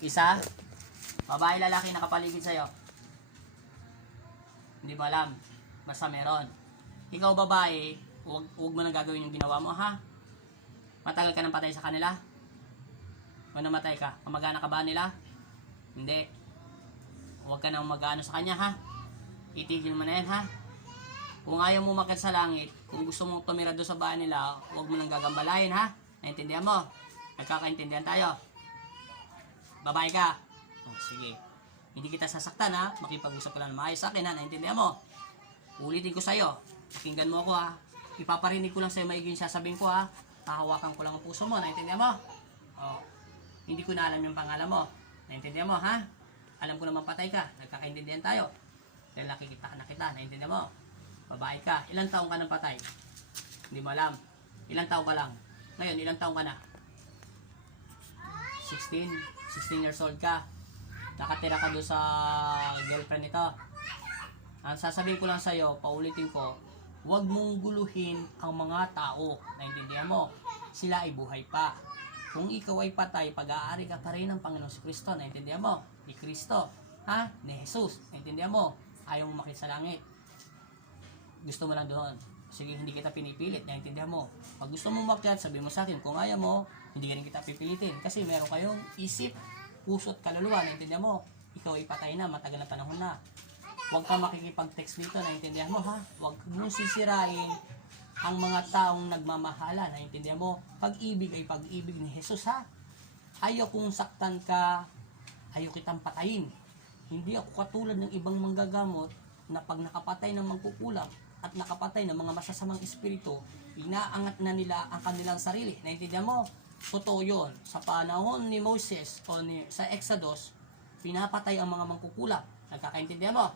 Isa? Babae, lalaki nakapaligid sa'yo? Hindi mo alam. Basta meron. Ikaw babae, huwag mo nang gagawin yung ginawa mo, ha? Matagal ka nang patay sa kanila? O namatay ka? Kamag-anak ka ba nila? Hindi. Huwag ka nang mag-ano sa kanya, ha? Itigil mo na yan, ha? Kung ayaw mo umakyat sa langit, kung gusto mong tumira doon sa bahay nila, huwag mo nang gagambalayin, ha? Naintindihan mo? Nagkakaintindihan tayo. Babae ka? Oh, sige. Hindi kita sasaktan, ha? Makipag-usap ka lang maayos sa akin, ha? Naintindihan mo? Ulitin ko sa'yo. Pakinggan mo ako, ha? Ipaparinig ko lang sa'yo maiging sasabihin ko, ha? Hahawakan ko lang ang puso mo. Naintindihan mo? Oh. Hindi ko na alam yung pangalan mo. Naintindihan mo, ha? Alam ko naman patay ka. Nagkakaintindihan tayo. Dahil nakikita ka na kita. Naintindihan mo? Babae ka. Ilang taong ka nang patay? Hindi mo alam. Ilang taong ka lang? Ngayon, ilang taong ka na? 16. 16 years old ka. Nakatira ka doon sa girlfriend nito. Ang sasabihin ko lang sa'yo, paulitin ko, huwag mong guluhin ang mga tao. Naintindihan mo? Sila ay buhay pa. Kung ikaw ay patay, pag-aari ka pa rin ng Panginoon si Kristo. Naintindihan mo? Ni Kristo. Ha? Ni Jesus. Naintindihan mo? Ayaw mo makita sa langit. Gusto mo lang doon. Sige, hindi kita pinipilit. Naintindihan mo? Pag gusto mo makyat, sabihin mo sa akin. Kung ayaw mo, hindi rin kita pipilitin. Kasi meron kayong isip, puso at kaluluwa. Naintindihan mo? Ikaw ay patay na, matagal na panahon na. Huwag ka makikipag-text dito. Naintindihan mo, ha? Huwag mo sisirain ang mga taong nagmamahala. Naintindihan mo? Pag-ibig ay pag-ibig ni Jesus, ha? Ayaw kong saktan ka, ayaw kitang patayin. Hindi ako katulad ng ibang manggagamot na pag nakapatay ng mangkukulam at nakapatay ng mga masasamang espiritu, inaangat na nila ang kanilang sarili. Naintindihan mo? Totoo yun. Sa panahon ni Moses o sa Exodus, pinapatay ang mga mangkukulam. Nagkakaintindihan mo?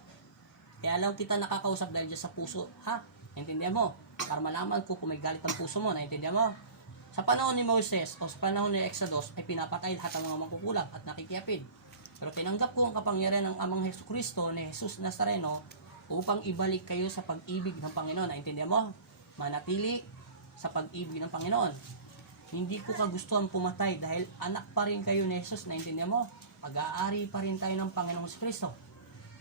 Kaya lang kita nakakausap dahil dyan sa puso, ha? Naintindihan mo? Para malaman ko kung may galit ang puso mo. Naintindihan mo? Sa panahon ni Moses o sa panahon ni Exodus, ay pinapatay lahat ang mga mangkukulam at nakikiapid. Pero tinanggap ko ang kapangyarihan ng Amang Jesucristo ni Jesus Nazareno upang ibalik kayo sa pag-ibig ng Panginoon. Naintindihan mo? Manatili sa pag-ibig ng Panginoon. Hindi ko kagustuhan pumatay dahil anak pa rin kayo ni Jesus. Naintindihan mo? Pag-aari pa rin tayo ng Panginoong Jesucristo.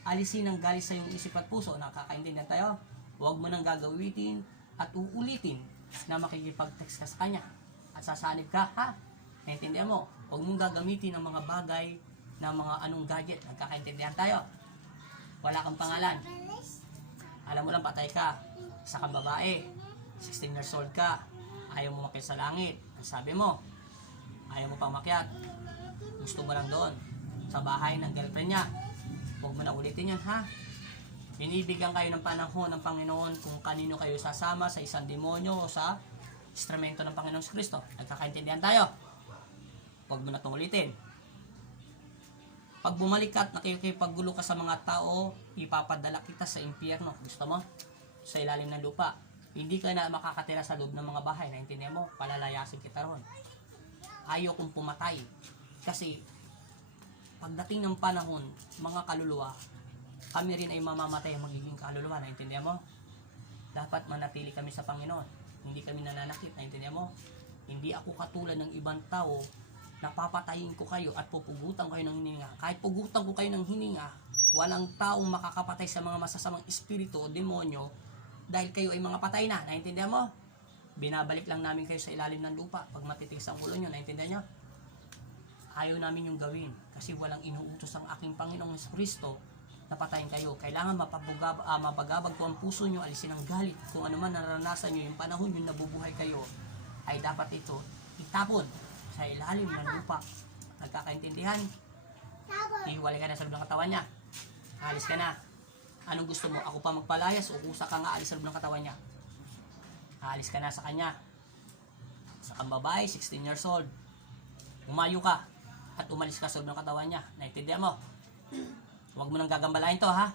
Alisin ang galit sa iyong isip at puso. Nakakaintindihan tayo? Huwag mo nang gagawitin at uulitin na makikipag-text ka sa kanya at sasanib ka, ha? Naintindihan mo? Huwag mong gagamitin ang mga bagay na mga anong gadget. Nagkakaintindihan tayo? Wala kang pangalan. Alam mo lang patay ka. Isa kang babae. 16 years old ka. Ayaw mo makyat sa langit. Ang sabi mo, ayaw mo pang makyat. Gusto mo lang doon sa bahay ng girlfriend niya. Huwag mo na ulitin yan, ha? Binibigyan kayo ng panahon ng Panginoon kung kanino kayo sasama, sa isang demonyo o sa instrumento ng Panginoon Kristo. Nagkakaintindihan tayo? Huwag mo na itong ulitin. Pag bumalik ka at nakikipaggulo ka sa mga tao, ipapadala kita sa impyerno. Gusto mo? Sa ilalim ng lupa. Hindi ka na makakatira sa loob ng mga bahay. Naintindihan mo? Palalayasin kita ron. Ayaw kong pumatay. Kasi pagdating ng panahon, mga kaluluwa, kami rin ay mamamatay ang magiging kaluluwa. Naintindihan mo? Dapat manatili kami sa Panginoon. Hindi kami nananakit. Naintindihan mo? Hindi ako katulad ng ibang tao. Napapatayin ko kayo at pupugutan kayo ng hininga. Kahit pugutan ko kayo ng hininga, walang taong makakapatay sa mga masasamang espiritu o demonyo dahil kayo ay mga patay na. Naintindihan mo? Binabalik lang namin kayo sa ilalim ng lupa pag matitigas ang ulo nyo. Naintindihan nyo? Ayaw namin yung gawin kasi walang inuutos ang aking Panginoong Kristo na patayin kayo. Kailangan mapagabag ko ang puso nyo, alisin ang galit. Kung ano man naranasan nyo, yung panahon yung nabubuhay kayo, ay dapat ito itapon sa ilalim ng lupa. Nagkakaintindihan? Ihiwalay ka na sa loob ng katawan niya. Alis ka na. Anong gusto mo? Ako pa magpalayas o kusa ka nga alis sa loob ng katawan niya? Alis ka na sa kanya. Sa kang babae, 16 years old. Umayo ka at umalis ka sa loob ng katawan niya. Naintindihan mo? Huwag mo nang gagambalain to, ha?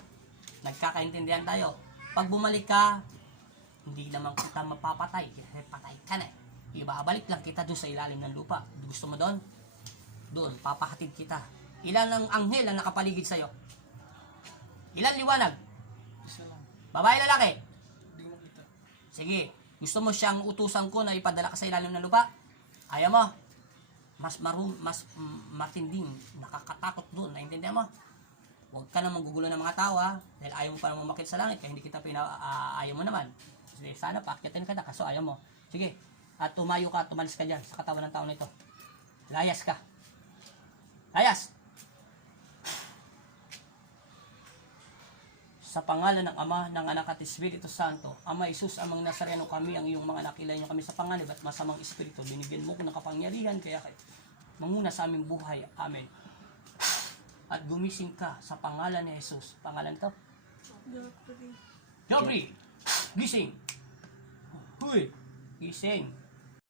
Nagkakaintindihan tayo. Pag bumalik ka, hindi naman kita mapapatay. Kasi patay ka na. Ibabalik lang kita doon sa ilalim ng lupa. Gusto mo doon? Doon, papahatid kita. Ilan ang anghel ang nakapaligid sa'yo? Ilan liwanag? Isa lang. Babae, lalaki? Hindi mo kita. Sige, gusto mo siyang utusan ko na ipadala ka sa ilalim ng lupa? Ayaw mo? matinding, nakakatakot doon. Naintindihan mo? Huwag ka na manggugulo ng mga tao, ha? Dahil ayaw mo pa naman umakyat sa langit, kaya hindi kita ayaw mo naman. Sige, sana paakyatin ka na, kaso ayaw mo. Sige, at tumayo ka, tumalis ka dyan sa katawan ng tao na ito. Layas ka. Layas! Sa pangalan ng Ama, ng Anak at Espiritu Santo, Ama Jesus, amang Nazareno, kami ang iyong mga nakilay niyo kami sa panganib at masamang espiritu. Binigyan mo ko ng kapangyarihan, kaya manguna sa aming buhay. Amen. At gumising ka sa pangalan ni Jesus. Pangalan to? Jopri! Gising! Huy! Gising!